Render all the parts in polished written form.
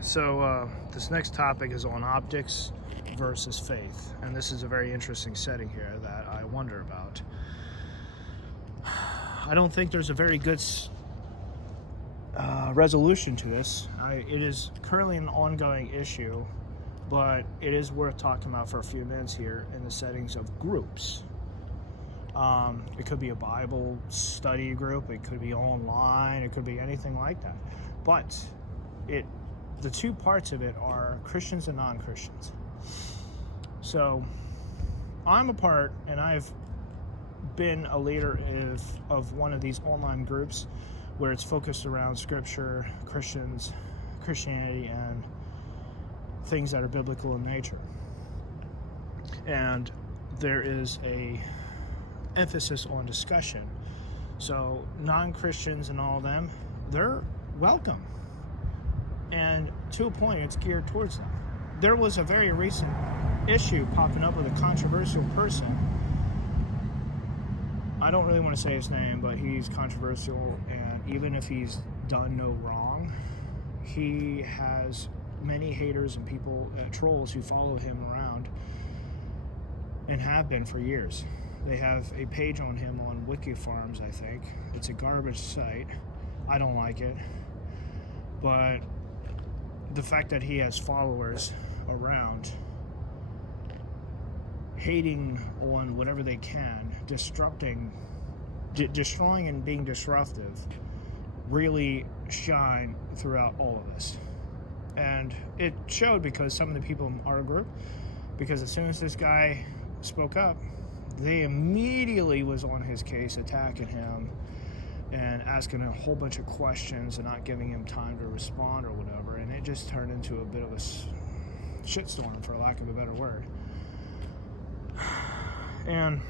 This next topic is on optics versus faith, and this is a very interesting setting here that I wonder about. I don't think there's a very good resolution to this. It is currently an ongoing issue, but it is worth talking about for a few minutes here in the settings of groups. It could be a Bible study group, it could be online, it could be anything like that. But the two parts of it are Christians and non-Christians. So I'm a part, and I've been a leader of one of these online groups where it's focused around Scripture, Christianity, and things that are biblical in nature. And there is a emphasis on discussion. So non-Christians and all of them, they're welcome. And to a point, it's geared towards them. There was a very recent issue popping up with a controversial person. I don't really want to say his name, but he's controversial, and even if he's done no wrong, he has many haters and people, trolls who follow him around and have been for years. They have a page on him on Wiki Farms, I think. It's a garbage site. I don't like it. But the fact that he has followers around hating on whatever they can, destroying and being disruptive, really shine throughout all of this. And it showed because some of the people in our group, because as soon as this guy spoke up, they immediately was on his case, attacking him and asking a whole bunch of questions and not giving him time to respond or whatever. And it just turned into a bit of a shitstorm, for lack of a better word. And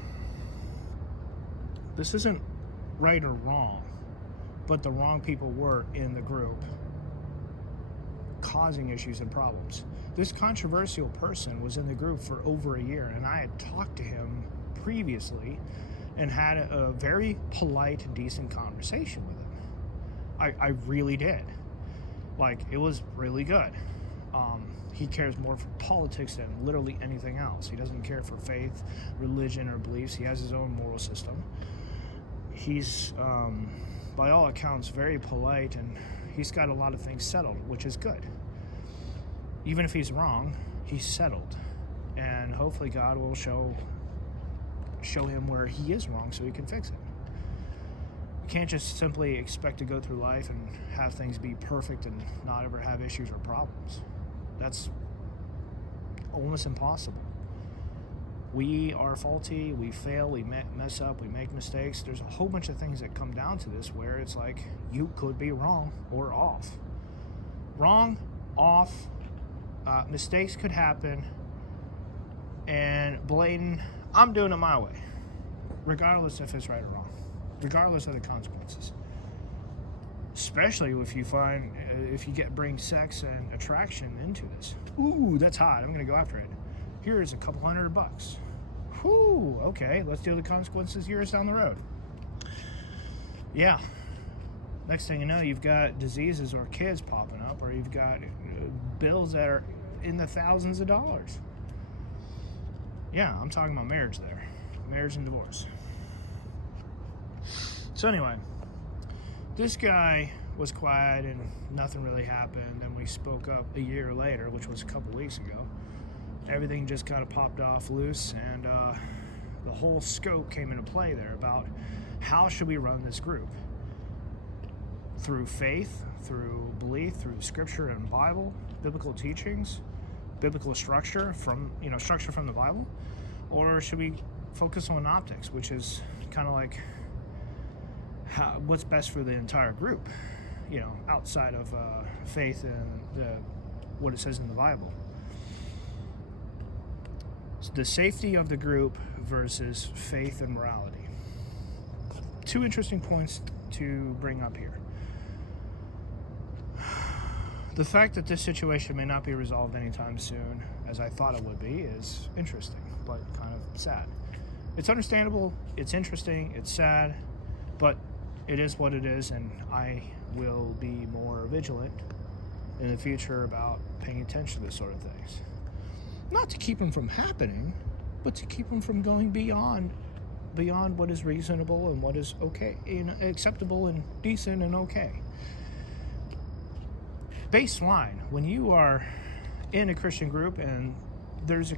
this isn't right or wrong, but the wrong people were in the group causing issues and problems. This controversial person was in the group for over a year, and I had talked to him previously and had a very polite, decent conversation with him. I really did. Like, it was really good. He cares more for politics than literally anything else. He doesn't care for faith, religion, or beliefs. He has his own moral system. He's, by all accounts, very polite, and he's got a lot of things settled, which is good. Even if he's wrong, he's settled. And hopefully God will show him where he is wrong so he can fix it. You can't just simply expect to go through life and have things be perfect and not ever have issues or problems. That's almost impossible. We are faulty, we fail, we mess up, we make mistakes. There's a whole bunch of things that come down to this where it's like you could be wrong or off. Wrong, off, mistakes could happen, and blatant, I'm doing it my way, regardless if it's right or wrong, regardless of the consequences. Especially if you bring sex and attraction into this. Ooh, that's hot. I'm gonna go after it. Here's a couple $100. Whew, okay, let's deal with the consequences years down the road. Yeah. Next thing you know, you've got diseases or kids popping up, or you've got bills that are in the thousands of dollars. Yeah, I'm talking about marriage there. Marriage and divorce. So anyway, this guy was quiet and nothing really happened. And we spoke up a year later, which was a couple weeks ago. Everything just kind of popped off loose, and the whole scope came into play there about how should we run this group. Through faith, through belief, through Scripture and Bible, biblical teachings, biblical structure from the Bible, or should we focus on optics, which is kind of like what's best for the entire group, outside of faith and what it says in the Bible. So the safety of the group versus faith and morality. Two interesting points to bring up here. The fact that this situation may not be resolved anytime soon, as I thought it would be, is interesting, but kind of sad. It's understandable, it's interesting, it's sad, but it is what it is, and I will be more vigilant in the future about paying attention to this sort of things. Not to keep them from happening, but to keep them from going beyond what is reasonable and what is okay, acceptable and decent and okay. Baseline, when you are in a Christian group and there's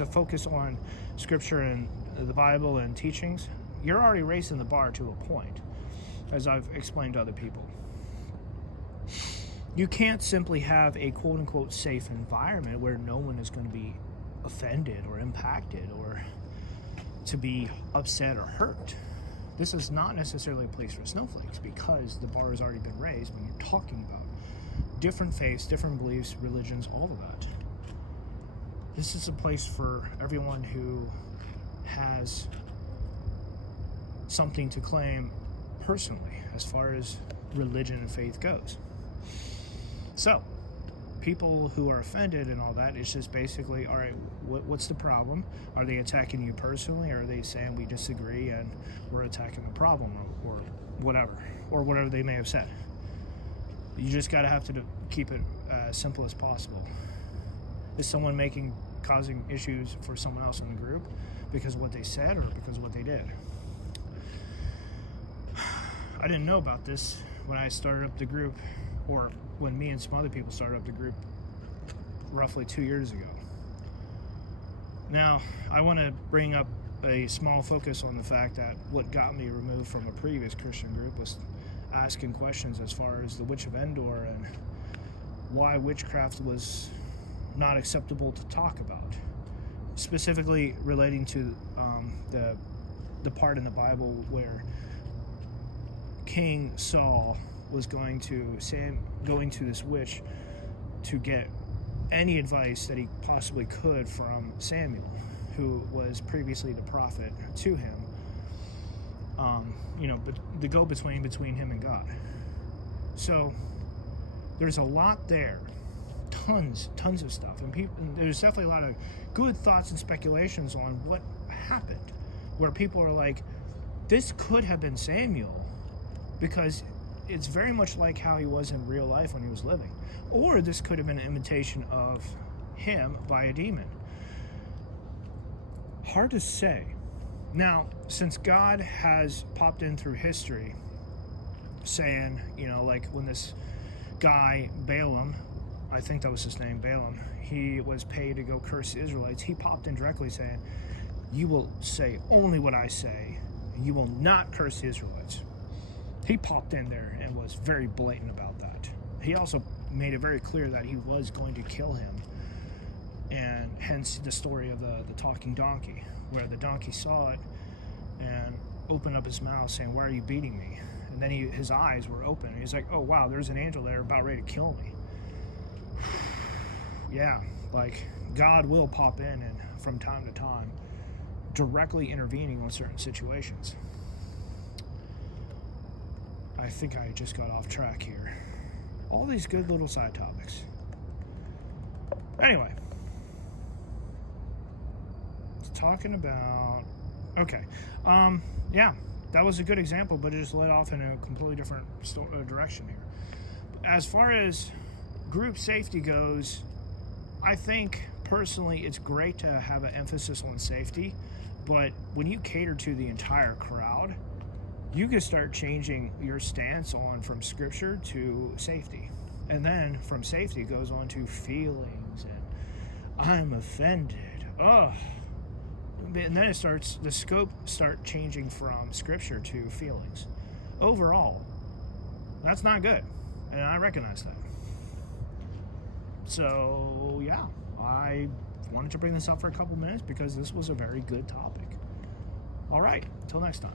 a focus on Scripture and the Bible and teachings, you're already raising the bar to a point, as I've explained to other people. You can't simply have a quote-unquote safe environment where no one is going to be offended or impacted or to be upset or hurt. This is not necessarily a place for snowflakes, because the bar has already been raised when you're talking about different faiths, different beliefs, religions, all of that. This is a place for everyone who has something to claim personally as far as religion and faith goes. So, people who are offended and all that, it's just basically, all right, what's the problem? Are they attacking you personally, or are they saying we disagree and we're attacking the problem, or whatever they may have said? You just got to have to keep it as simple as possible. Is someone causing issues for someone else in the group because of what they said or because of what they did? I didn't know about this when I started up the group, or when me and some other people started up the group roughly 2 years ago. Now, I want to bring up a small focus on the fact that what got me removed from a previous Christian group was asking questions as far as the Witch of Endor and why witchcraft was not acceptable to talk about, specifically relating to the part in the Bible where King Saul was going to this witch to get any advice that he possibly could from Samuel, who was previously the prophet to him. But the go-between between him and God. So there's a lot there, tons of stuff, and there's definitely a lot of good thoughts and speculations on what happened, where people are like, this could have been Samuel, because it's very much like how he was in real life when he was living, or this could have been an imitation of him by a demon. Hard to say. Now, since God has popped in through history saying, like when this guy, Balaam, I think that was his name, Balaam, he was paid to go curse the Israelites, he popped in directly saying, you will say only what I say, and you will not curse the Israelites. He popped in there and was very blatant about that. He also made it very clear that he was going to kill him, and hence the story of the talking donkey, where the donkey saw it and opened up his mouth saying, why are you beating me? And then his eyes were open. He's like, oh wow, there's an angel there about ready to kill me. Yeah, like God will pop in and from time to time directly intervening on certain situations. I think I just got off track here. All these good little side topics. Anyway, talking about, okay, yeah, that was a good example, but it just led off in a completely different direction here. As far as group safety goes, I think personally it's great to have an emphasis on safety, but when you cater to the entire crowd, you can start changing your stance on from Scripture to safety, and then from safety it goes on to feelings and I'm offended. And then the scope start changing from Scripture to feelings. Overall, that's not good, and I recognize that. So yeah, I wanted to bring this up for a couple minutes because this was a very good topic. All right, till next time.